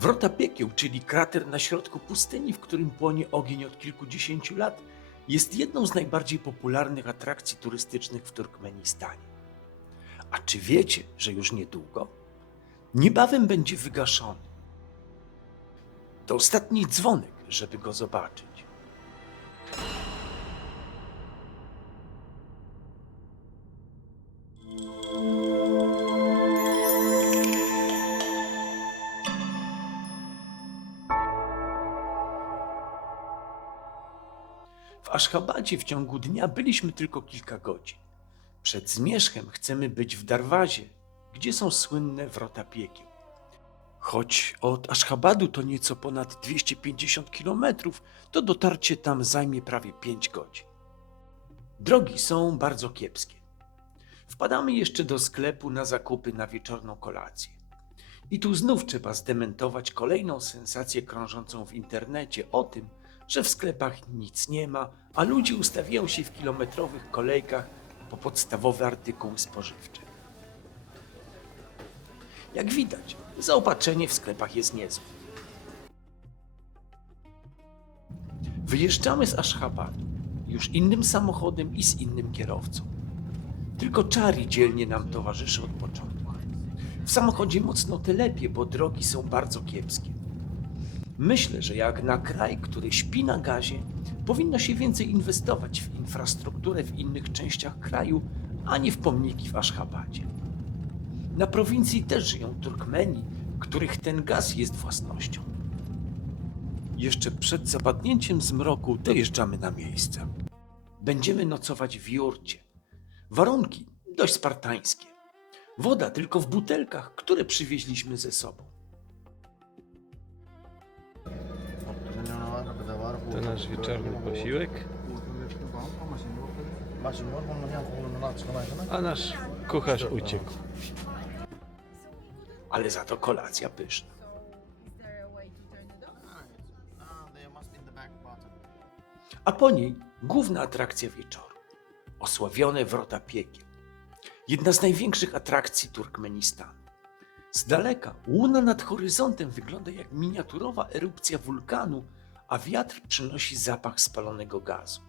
Wrota Piekieł, czyli krater na środku pustyni, w którym płonie ogień od kilkudziesięciu lat, jest jedną z najbardziej popularnych atrakcji turystycznych w Turkmenistanie. A czy wiecie, że już niedługo? Niebawem będzie wygaszony. To ostatni dzwonek, żeby go zobaczyć. W Aszchabadzie w ciągu dnia byliśmy tylko kilka godzin. Przed zmierzchem chcemy być w Darwazie, gdzie są słynne Wrota Piekieł. Choć od Aszchabadu to nieco ponad 250 km, to dotarcie tam zajmie prawie 5 godzin. Drogi są bardzo kiepskie. Wpadamy jeszcze do sklepu na zakupy na wieczorną kolację. I tu znów trzeba zdementować kolejną sensację krążącą w internecie o tym, że w sklepach nic nie ma, a ludzie ustawiają się w kilometrowych kolejkach po podstawowe artykuły spożywcze. Jak widać, zaopatrzenie w sklepach jest niezłe. Wyjeżdżamy z Aszchabadu, już innym samochodem i z innym kierowcą. Tylko Czari dzielnie nam towarzyszy od początku. W samochodzie mocno telepie, bo drogi są bardzo kiepskie. Myślę, że jak na kraj, który śpi na gazie, powinno się więcej inwestować w infrastrukturę w innych częściach kraju, a nie w pomniki w Aszchabadzie. Na prowincji też żyją Turkmeni, których ten gaz jest własnością. Jeszcze przed zapadnięciem zmroku dojeżdżamy na miejsce. Będziemy nocować w jurcie. Warunki dość spartańskie. Woda tylko w butelkach, które przywieźliśmy ze sobą. To nasz wieczorny posiłek, a nasz kucharz uciekł. Ale za to kolacja pyszna. A po niej główna atrakcja wieczoru. Osławione Wrota Piekieł. Jedna z największych atrakcji Turkmenistanu. Z daleka łuna nad horyzontem wygląda jak miniaturowa erupcja wulkanu, a wiatr przynosi zapach spalonego gazu.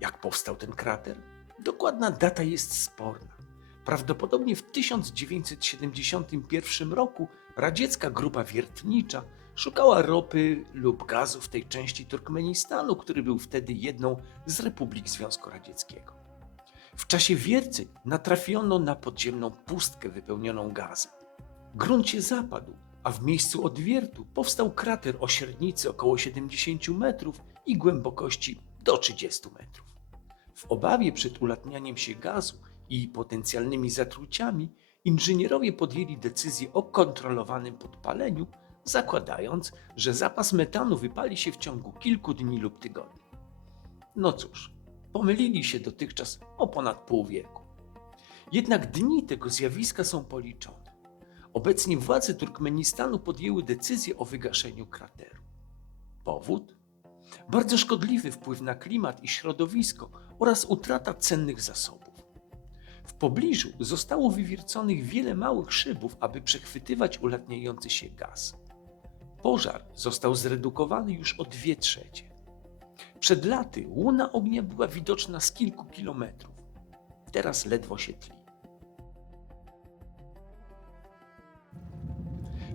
Jak powstał ten krater? Dokładna data jest sporna. Prawdopodobnie w 1971 roku radziecka grupa wiertnicza szukała ropy lub gazu w tej części Turkmenistanu, który był wtedy jedną z republik Związku Radzieckiego. W czasie wierceń natrafiono na podziemną pustkę wypełnioną gazem. Grunt się zapadł, a w miejscu odwiertu powstał krater o średnicy około 70 metrów i głębokości do 30 metrów. W obawie przed ulatnianiem się gazu i potencjalnymi zatruciami inżynierowie podjęli decyzję o kontrolowanym podpaleniu, zakładając, że zapas metanu wypali się w ciągu kilku dni lub tygodni. No cóż, pomylili się dotychczas o ponad pół wieku. Jednak dni tego zjawiska są policzone. Obecnie władze Turkmenistanu podjęły decyzję o wygaszeniu krateru. Powód? Bardzo szkodliwy wpływ na klimat i środowisko oraz utrata cennych zasobów. W pobliżu zostało wywierconych wiele małych szybów, aby przechwytywać ulatniający się gaz. Pożar został zredukowany już o 2/3. Przed laty łuna ognia była widoczna z kilku kilometrów. Teraz ledwo się tli.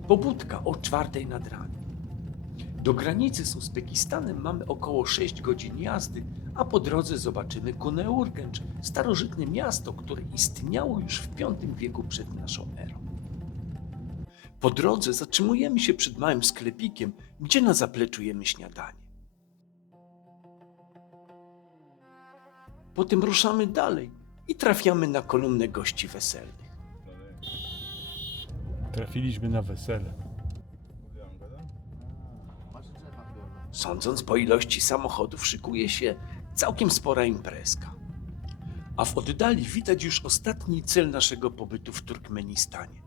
Pobudka o 4 nad ranem. Do granicy z Uzbekistanem mamy około 6 godzin jazdy, a po drodze zobaczymy Kuneurgenç, starożytne miasto, które istniało już w V wieku przed naszą erą. Po drodze zatrzymujemy się przed małym sklepikiem, gdzie na zapleczu jemy śniadanie. Potem ruszamy dalej i trafiamy na kolumnę gości weselnych. Trafiliśmy na wesele. Sądząc po ilości samochodów, szykuje się całkiem spora imprezka. A w oddali widać już ostatni cel naszego pobytu w Turkmenistanie.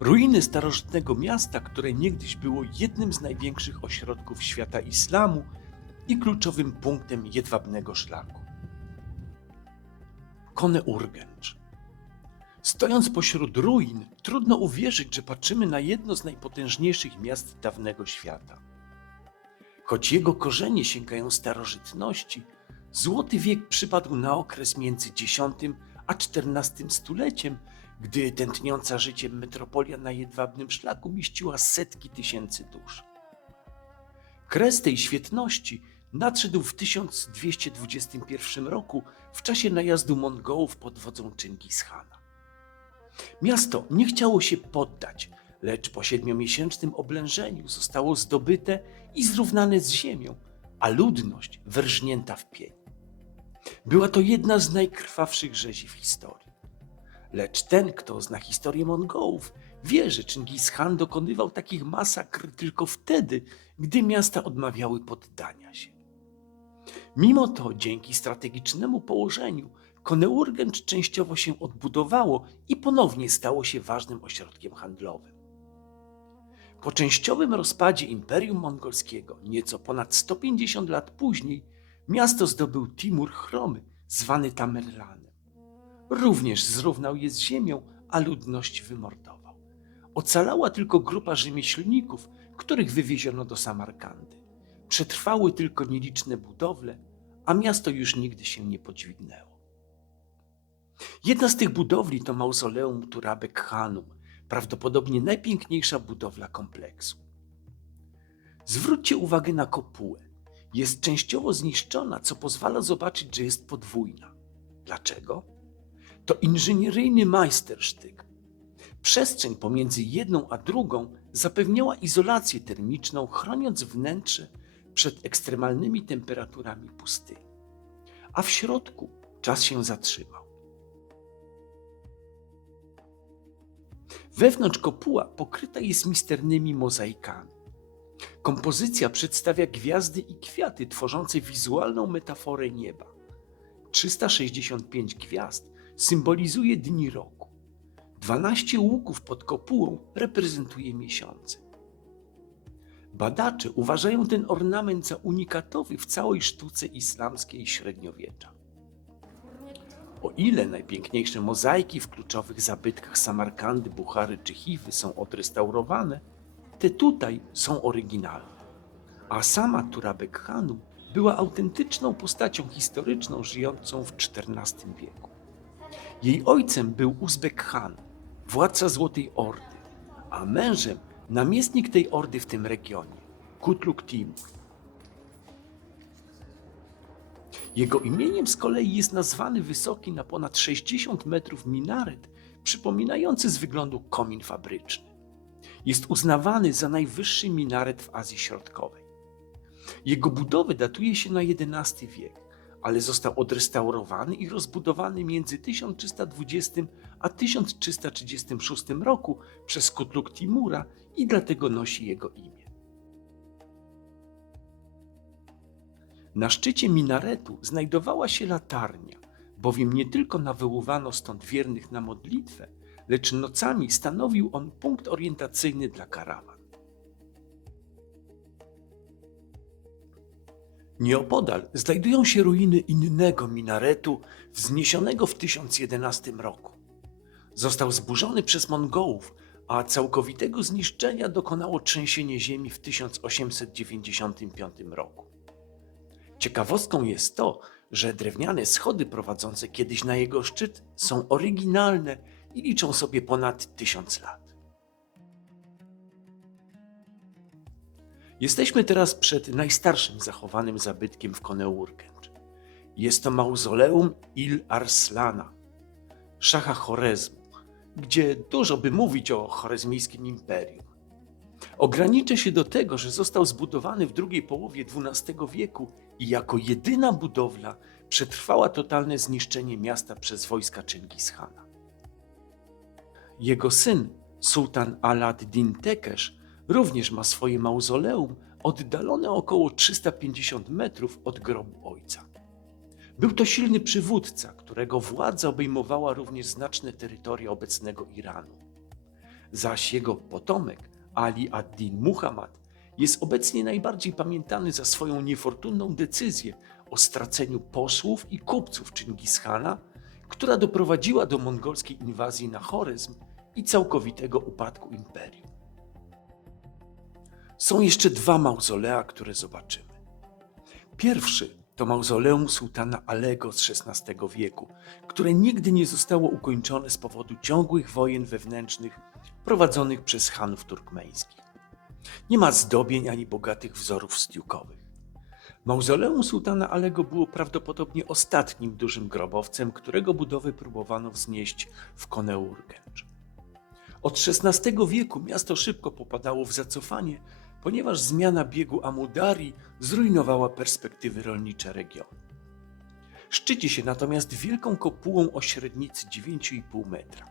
Ruiny starożytnego miasta, które niegdyś było jednym z największych ośrodków świata islamu i kluczowym punktem jedwabnego szlaku. Kuneurgenç. Stojąc pośród ruin, trudno uwierzyć, że patrzymy na jedno z najpotężniejszych miast dawnego świata. Choć jego korzenie sięgają starożytności, Złoty Wiek przypadł na okres między X a XIV stuleciem, gdy tętniąca życiem metropolia na jedwabnym szlaku mieściła setki tysięcy dusz. Kres tej świetności nadszedł w 1221 roku w czasie najazdu Mongołów pod wodzą Czingis-Hana. Miasto nie chciało się poddać, lecz po 7-miesięcznym oblężeniu zostało zdobyte i zrównane z ziemią, a ludność wyrżnięta w pień. Była to jedna z najkrwawszych rzezi w historii. Lecz ten, kto zna historię Mongołów, wie, że Czingis-Han dokonywał takich masakr tylko wtedy, gdy miasta odmawiały poddania się. Mimo to, dzięki strategicznemu położeniu, Koneurgęcz częściowo się odbudowało i ponownie stało się ważnym ośrodkiem handlowym. Po częściowym rozpadzie Imperium Mongolskiego, nieco ponad 150 lat później, miasto zdobył Timur Chromy, zwany Tamerlanem. Również zrównał je z ziemią, a ludność wymordował. Ocalała tylko grupa rzemieślników, których wywieziono do Samarkandy. Przetrwały tylko nieliczne budowle, a miasto już nigdy się nie podźwignęło. Jedna z tych budowli to mauzoleum Turabek Khanum, prawdopodobnie najpiękniejsza budowla kompleksu. Zwróćcie uwagę na kopułę. Jest częściowo zniszczona, co pozwala zobaczyć, że jest podwójna. Dlaczego? To inżynieryjny majstersztyk. Przestrzeń pomiędzy jedną a drugą zapewniała izolację termiczną, chroniąc wnętrze przed ekstremalnymi temperaturami pustyni. A w środku czas się zatrzymał. Wewnątrz kopuła pokryta jest misternymi mozaikami. Kompozycja przedstawia gwiazdy i kwiaty tworzące wizualną metaforę nieba. 365 gwiazd symbolizuje dni roku. 12 łuków pod kopułą reprezentuje miesiące. Badacze uważają ten ornament za unikatowy w całej sztuce islamskiej średniowiecza. O ile najpiękniejsze mozaiki w kluczowych zabytkach Samarkandy, Buchary czy Chiwy są odrestaurowane, te tutaj są oryginalne. A sama Turabek Khanum była autentyczną postacią historyczną żyjącą w XIV wieku. Jej ojcem był Uzbek Khan, władca Złotej Ordy, a mężem namiestnik tej ordy w tym regionie, Kutluk Timur. Jego imieniem z kolei jest nazwany wysoki na ponad 60 metrów minaret, przypominający z wyglądu komin fabryczny. Jest uznawany za najwyższy minaret w Azji Środkowej. Jego budowę datuje się na XI wiek, ale został odrestaurowany i rozbudowany między 1320 a 1336 roku przez Kutluk Timura i dlatego nosi jego imię. Na szczycie minaretu znajdowała się latarnia, bowiem nie tylko nawoływano stąd wiernych na modlitwę, lecz nocami stanowił on punkt orientacyjny dla karawan. Nieopodal znajdują się ruiny innego minaretu wzniesionego w 1011 roku. Został zburzony przez Mongołów, a całkowitego zniszczenia dokonało trzęsienie ziemi w 1895 roku. Ciekawostką jest to, że drewniane schody prowadzące kiedyś na jego szczyt są oryginalne i liczą sobie ponad 1000 lat. Jesteśmy teraz przed najstarszym zachowanym zabytkiem w Koneurgęcz. Jest to mauzoleum Il Arslana, szacha Chorezmu, gdzie dużo by mówić o chorezmijskim imperium. Ograniczę się do tego, że został zbudowany w drugiej połowie XII wieku i jako jedyna budowla przetrwała totalne zniszczenie miasta przez wojska Czingis-Hana. Jego syn, sułtan Alad-Din Tekesz, również ma swoje mauzoleum oddalone około 350 metrów od grobu ojca. Był to silny przywódca, którego władza obejmowała również znaczne terytoria obecnego Iranu. Zaś jego potomek, Ali ad-Din Muhammad, jest obecnie najbardziej pamiętany za swoją niefortunną decyzję o straceniu posłów i kupców Czingis-Hana, która doprowadziła do mongolskiej inwazji na Choryzm i całkowitego upadku imperium. Są jeszcze dwa mauzolea, które zobaczymy. Pierwszy to mauzoleum sułtana Alego z XVI wieku, które nigdy nie zostało ukończone z powodu ciągłych wojen wewnętrznych prowadzonych przez chanów turkmeńskich. Nie ma zdobień ani bogatych wzorów stiukowych. Mauzoleum sułtana Alego było prawdopodobnie ostatnim dużym grobowcem, którego budowę próbowano wznieść w Koneurgench. Od XVI wieku miasto szybko popadało w zacofanie, ponieważ zmiana biegu Amudari zrujnowała perspektywy rolnicze regionu. Szczyci się natomiast wielką kopułą o średnicy 9,5 metra.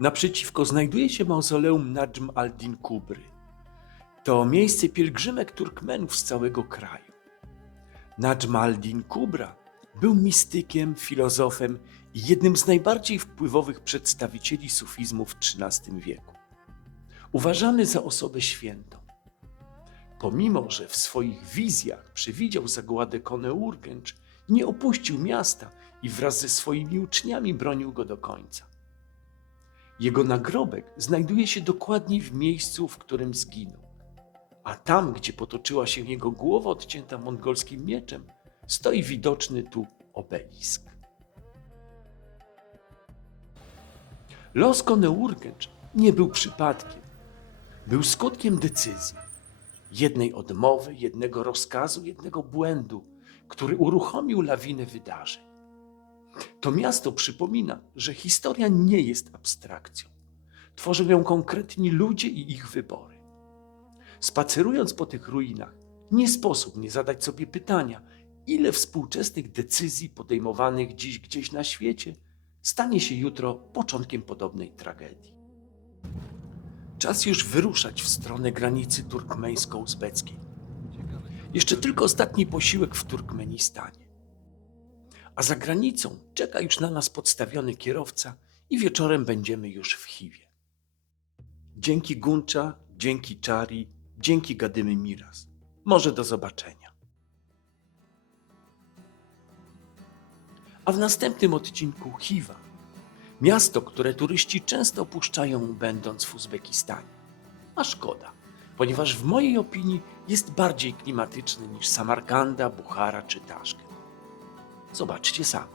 Naprzeciwko znajduje się mauzoleum Nadżm al-Din Kubry. To miejsce pielgrzymek Turkmenów z całego kraju. Nadżm al-Din Kubra był mistykiem, filozofem i jednym z najbardziej wpływowych przedstawicieli sufizmu w XIII wieku. Uważany za osobę świętą. Pomimo że w swoich wizjach przewidział zagładę Koneurgench, nie opuścił miasta i wraz ze swoimi uczniami bronił go do końca. Jego nagrobek znajduje się dokładnie w miejscu, w którym zginął. A tam, gdzie potoczyła się jego głowa odcięta mongolskim mieczem, stoi widoczny tu obelisk. Los Koneurgench nie był przypadkiem. Był skutkiem decyzji. Jednej odmowy, jednego rozkazu, jednego błędu, który uruchomił lawinę wydarzeń. To miasto przypomina, że historia nie jest abstrakcją. Tworzą ją konkretni ludzie i ich wybory. Spacerując po tych ruinach, nie sposób nie zadać sobie pytania, ile współczesnych decyzji podejmowanych dziś gdzieś na świecie stanie się jutro początkiem podobnej tragedii. Czas już wyruszać w stronę granicy turkmeńsko-uzbeckiej. Jeszcze tylko ostatni posiłek w Turkmenistanie. A za granicą czeka już na nas podstawiony kierowca i wieczorem będziemy już w Chiwie. Dzięki Guncza, dzięki Czari, dzięki Gadymy Miras. Może do zobaczenia. A w następnym odcinku Chiwa. Miasto, które turyści często opuszczają, będąc w Uzbekistanie. A szkoda, ponieważ w mojej opinii jest bardziej klimatyczny niż Samarkanda, Buchara czy Taszkent. Zobaczcie sami.